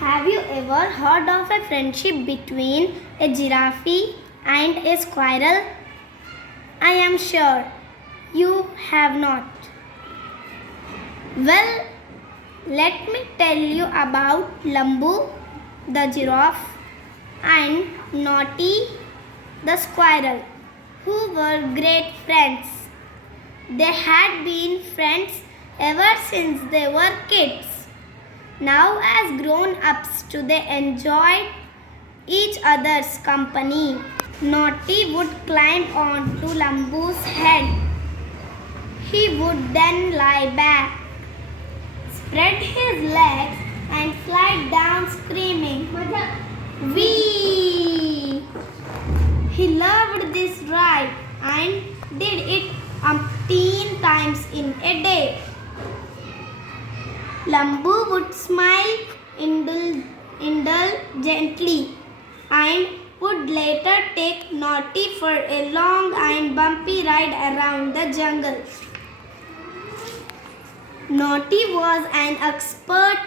Have you ever heard of a friendship between a giraffe and a squirrel? I am sure you have not. Well, let me tell you about Lambu, the giraffe, and Naughty, the squirrel, who were great friends. They had been friends ever since they were kids. Now, as grown ups, they enjoyed each other's company. Naughty would climb onto Lambu's head. He would then lie back, spread his legs, and slide down screaming, Wee! He loved this ride and did it umpteen times in a day. Lambu would smile indulgently and would later take Naughty for a long and bumpy ride around the jungle. Naughty was an expert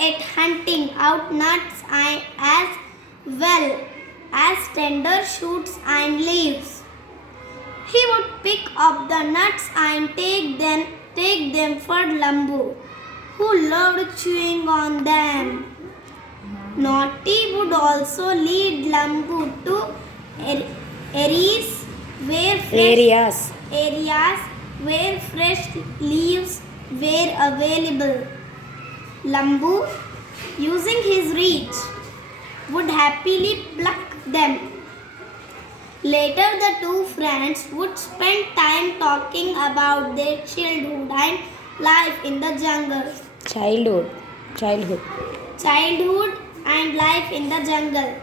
at hunting out nuts as well as tender shoots and leaves. He would pick up the nuts and take them for Lambu, who loved chewing on them. Naughty would also lead Lambu to areas where fresh leaves were available. Lambu, using his reach, would happily pluck them. Later, the two friends would spend time talking about their childhood and life in the jungle. Childhood. Childhood and life in the jungle.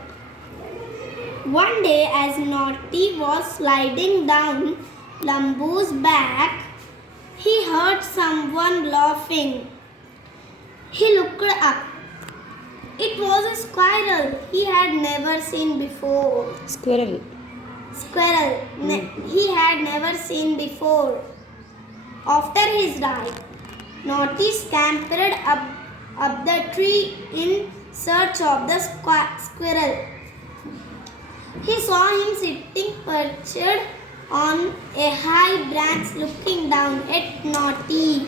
One day, as Naughty was sliding down Lambu's back, he heard someone laughing. He looked up. It was a squirrel he had never seen before. Squirrel. He had never seen before. After his ride, Naughty scampered up the tree in search of the squirrel. He saw him sitting perched on a high branch looking down at Naughty.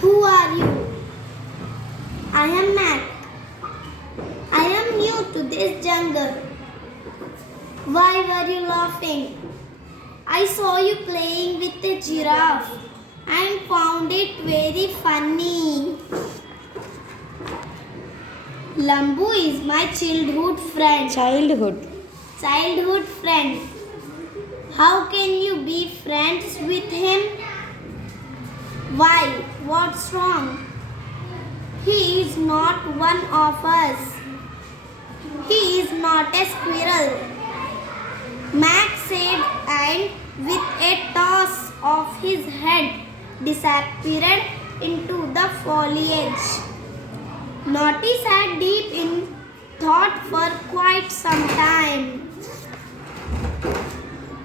Who are you? I am Mac. I am new to this jungle. Why were you laughing? I saw you playing with a giraffe and found it very funny. Lambu is my childhood friend. Childhood friend. How can you be friends with him? Why? What's wrong? He is not one of us. He is not a squirrel. Max said, and with a toss of his head disappeared into the foliage. Naughty sat deep in thought for quite some time.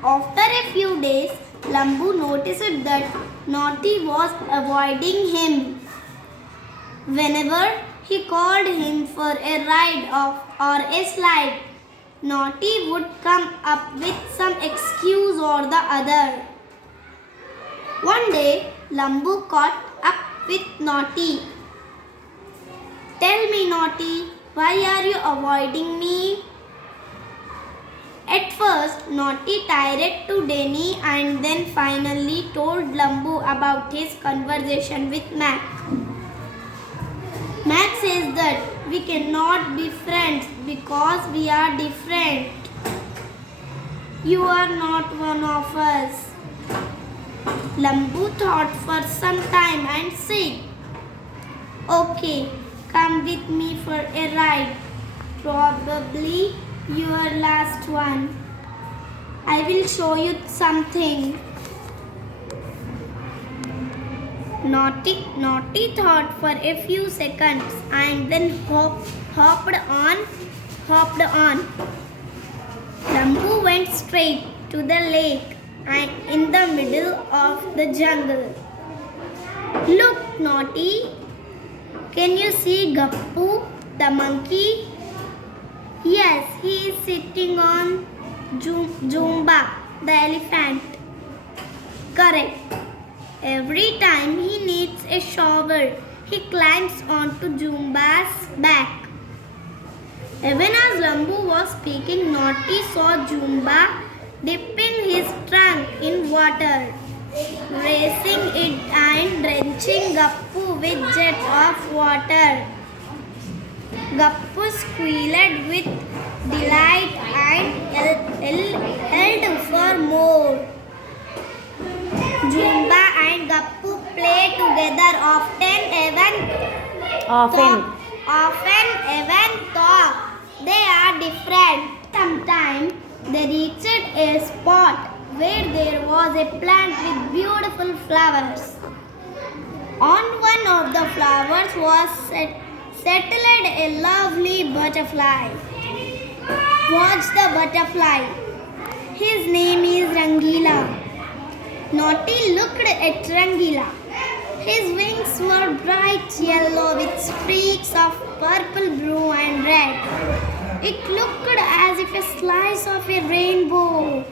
After a few days, Lambu noticed that Naughty was avoiding him. Whenever he called him for a ride or a slide, Naughty would come up with some excuse or the other. One day, Lambu caught up with Naughty. Tell me, Naughty, why are you avoiding me? At first, Naughty tied to Denny and then finally told Lambu about his conversation with Mac. Mac says that we cannot be friends because we are different. You are not one of us. Lambu thought for some time and said, Okay, come with me for a ride. Probably your last one. I will show you something. Naughty thought for a few seconds and then hopped on. Lambu went straight to the lake and in the middle of the jungle. Look, Naughty, Can you see Gappu, the monkey? Yes, he is sitting on Jumba, the elephant. Correct. Every time he needs a shovel, he climbs onto Jumba's back. Even as Lambu was speaking, Naughty saw Jumba dipping his trunk in water, raising it and drenching Gappu with jets of water. Gappu squealed with delight and yelled for more. Jumba and Gappu play together often even talk. They are different. Sometimes they reached a spot where there was a plant with beautiful flowers. On one of the flowers was settled a lovely butterfly. Watch the butterfly. His name is Rangila. Naughty looked at Rangila. His wings were bright yellow with streaks of purple, blue and red. It looked as if a slice of a rainbow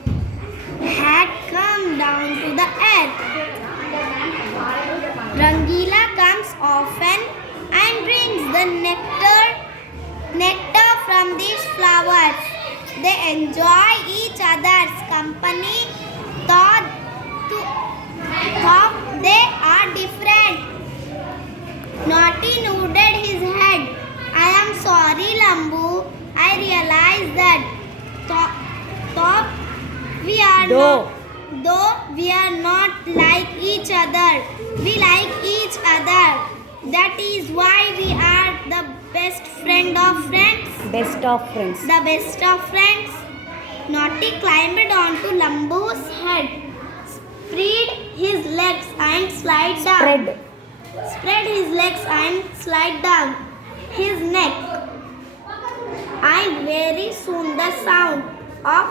had come down to the earth. Rangila comes often and brings the nectar from these flowers. They enjoy each other's company, thought they are different. Naughty nodded his head. I am sorry, Lambu. I realize that though we are not like each other, we like each other. That is why we are the best friend of friends. Best of friends. The best of friends. Naughty climbed onto Lambu's head, spread his legs and slide down. Spread his legs and slide down his neck. And very soon the sound of